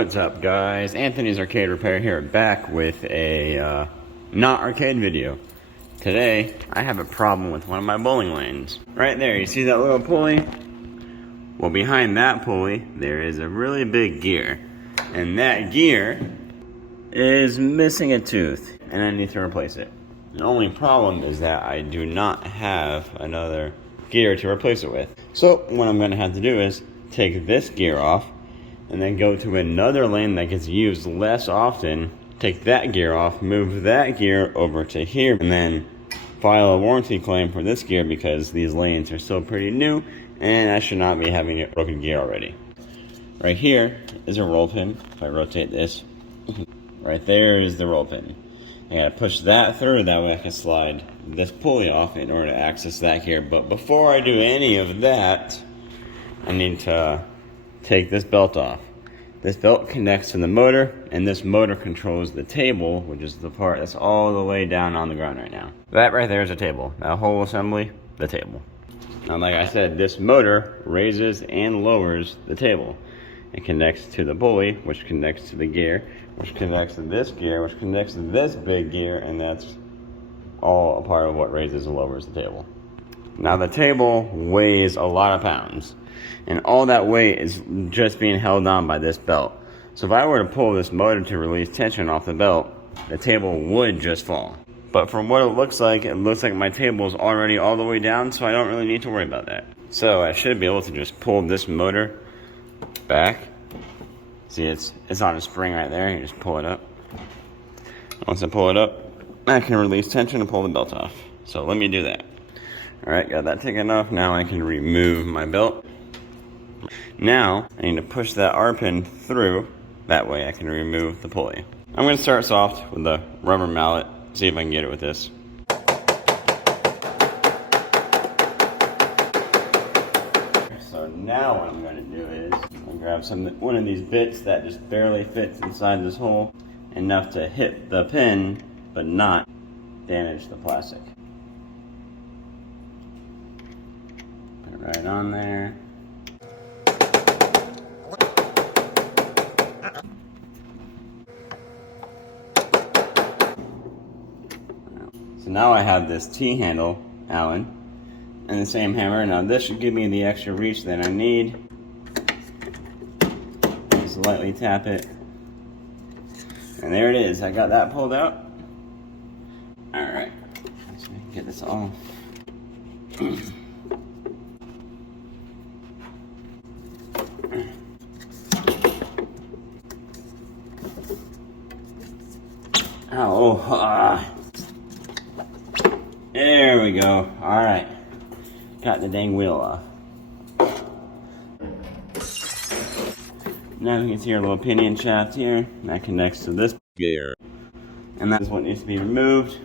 What's up, guys? Anthony's Arcade Repair here, back with a not arcade video. Today I have a problem with one of my bowling lanes. Right there, you see that little pulley? Well, behind that pulley there is a really big gear, and that gear is missing a tooth, and I need to replace it. The only problem is that I do not have another gear to replace it with. So what I'm going to have to do is take this gear off and then go to another lane that gets used less often, take that gear off, move that gear over to here, and then file a warranty claim for this gear because these lanes are still pretty new and I should not be having a broken gear already. Right here is a roll pin. If I rotate this, right there is the roll pin. I gotta push that through, that way I can slide this pulley off in order to access that gear. But before I do any of that, I need to take this belt off. This belt connects to the motor, and this motor controls the table, which is the part that's all the way down on the ground right now. That right there is a table. That whole assembly, the table. Now, like I said, this motor raises and lowers the table. It connects to the pulley, which connects to the gear, which connects to this gear, which connects to this big gear, and that's all a part of what raises and lowers the table. Now, the table weighs a lot of pounds, and all that weight is just being held on by this belt. So if I were to pull this motor to release tension off the belt, the table would just fall. But from what it looks like my table is already all the way down, so I don't really need to worry about that. So I should be able to just pull this motor back. See, it's on a spring right there. You just pull it up. Once I pull it up, I can release tension and pull the belt off. So let me do that. Alright, got that taken off. Now I can remove my belt. Now I need to push that R pin through. That way I can remove the pulley. I'm going to start soft with the rubber mallet. See if I can get it with this. So now what I'm going to do is I'll grab one of these bits that just barely fits inside this hole, enough to hit the pin but not damage the plastic. Put it right on there. So now I have this T-handle Allen and the same hammer. Now this should give me the extra reach that I need. Just lightly tap it. And there it is. I got that pulled out. Alright. Let's get this off. There we go. Alright. Got the dang wheel off. Now you can see our little pinion shaft here. That connects to this gear. And that's what needs to be removed.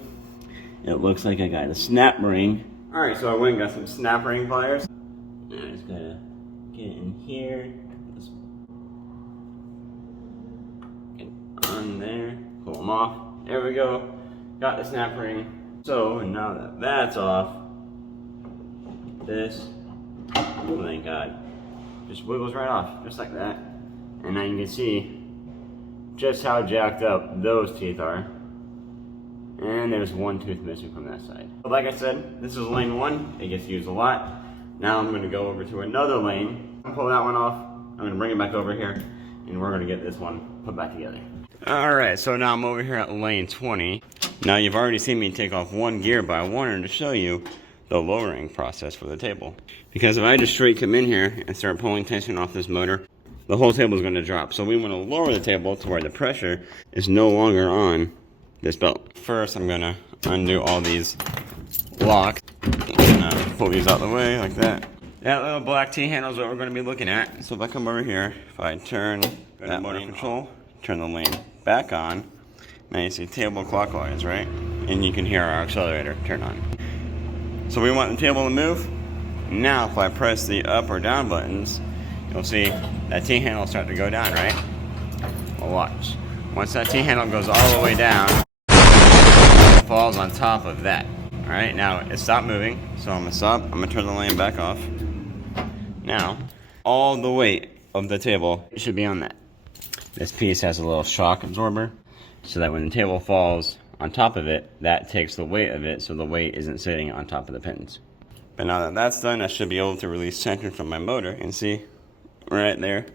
It looks like I got a snap ring. Alright, so I went and got some snap ring pliers. Now I just gotta get in here. Just get on there. Pull them off. There we go. Got the snap ring. So now that that's off, this, oh thank God, just wiggles right off, just like that. And now you can see just how jacked up those teeth are. And there's one tooth missing from that side. But like I said, this is lane 1. It gets used a lot. Now I'm going to go over to another lane. I'll pull that one off. I'm going to bring it back over here, and we're going to get this one put back together. Alright, so now I'm over here at lane 20. Now you've already seen me take off one gear, but I wanted to show you the lowering process for the table. Because if I just straight come in here and start pulling tension off this motor, the whole table is going to drop. So we want to lower the table to where the pressure is no longer on this belt. First, I'm going to undo all these locks. And pull these out of the way like that. That little black T-handle is what we're going to be looking at. So if I come over here, if I turn that motor control, turn the lane back on, now you see table clockwise, right? And you can hear our accelerator turn on. So we want the table to move. Now if I press the up or down buttons, you'll see that T-handle start to go down, right? Well, watch. Once that T-handle goes all the way down, it falls on top of that. Alright, now it stopped moving, so I'm going to stop. I'm going to turn the lane back off. Now, all the weight of the table should be on that. This piece has a little shock absorber, so that when the table falls on top of it, that takes the weight of it, so the weight isn't sitting on top of the pins. But now that that's done, I should be able to release tension from my motor, and see, right there,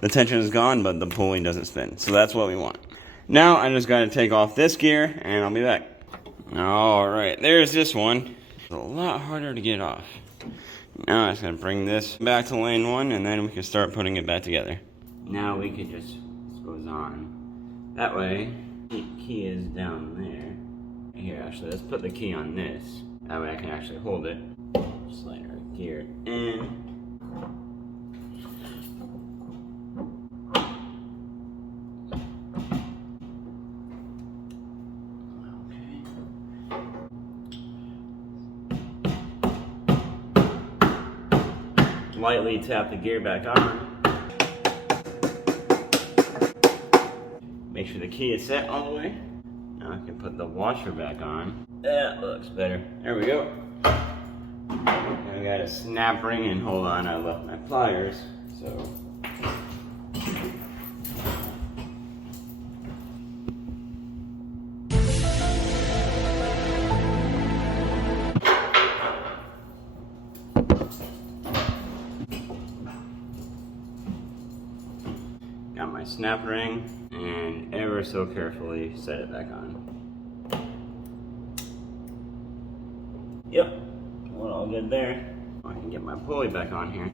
the tension is gone, but the pulley doesn't spin. So that's what we want. Now I just gotta take off this gear, and I'll be back. All right, there's this one. It's a lot harder to get off. Now I'm just gonna bring this back to lane 1, and then we can start putting it back together. Now we can just, this goes on. That way, the key is down there. Here, actually, let's put the key on this. That way I can actually hold it. Slide our gear in. Lightly tap the gear back on. Make sure the key is set all the way. Now I can put the washer back on. That looks better. There we go. I got a snap ring, and hold on, I left my pliers, so. Got my snap ring, and ever so carefully set it back on. Yep, we're all good there. I can get my pulley back on here.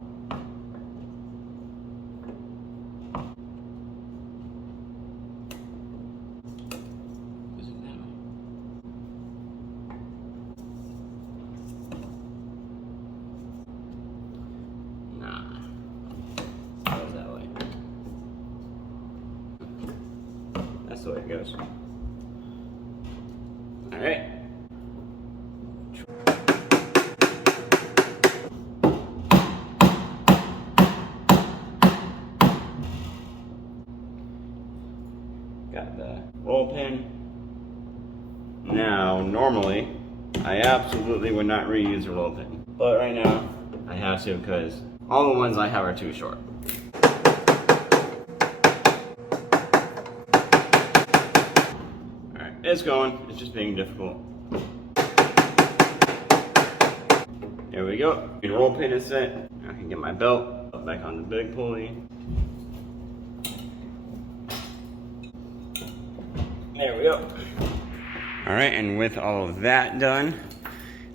Is it that way? Nah, it goes that way. That's the way it goes. All right. Got the roll pin. Now, normally, I absolutely would not reuse a roll pin. But right now, I have to because all the ones I have are too short. Alright, it's going. It's just being difficult. There we go. The roll pin is set. I can get my belt back on the big pulley. There we go. All right, and with all of that done,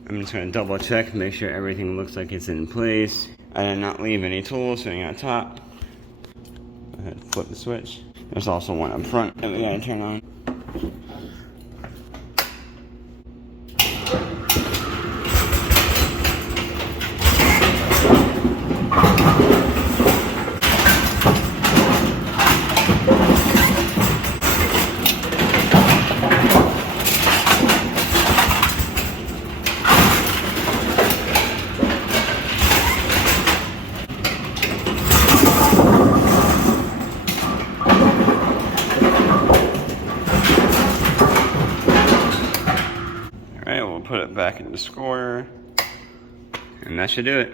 I'm just gonna double check, make sure everything looks like it's in place. I did not leave any tools sitting on top. Go ahead, flip the switch. There's also one up front that we gotta turn on. Put it back in the square, and that should do it.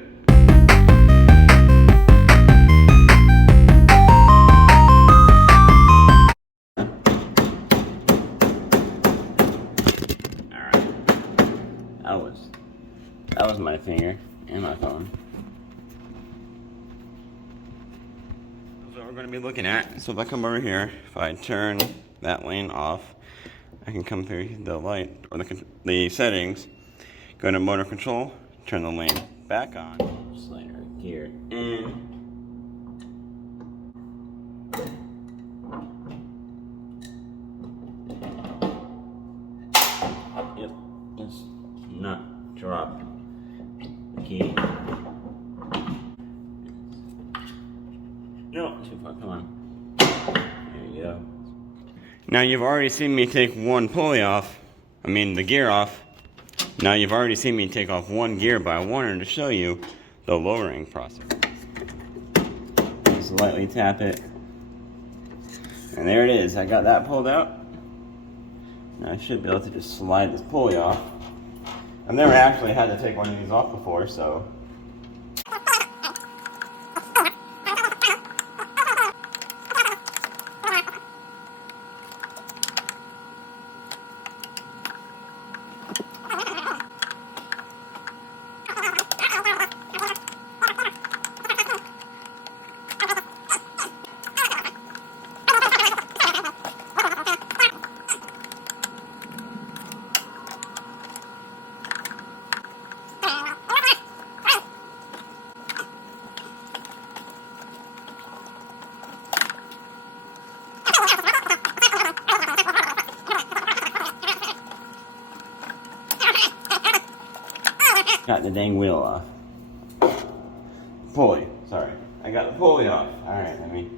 Alright, that was my finger and my phone. That's what we're going to be looking at. So if I come over here, if I turn that lane off, I can come through the light or the settings, go into motor control, turn the lane back on, slide our gear in. Yep, let's not drop the key. No, too far, come on. There you go. Now you've already seen me take one pulley off, the gear off. Now you've already seen me take off one gear, but I wanted to show you the lowering process. Just lightly tap it. And there it is, I got that pulled out. Now I should be able to just slide this pulley off. I've never actually had to take one of these off before, so. Got the dang wheel off. Pulley, sorry. I got the pulley off. Alright, let me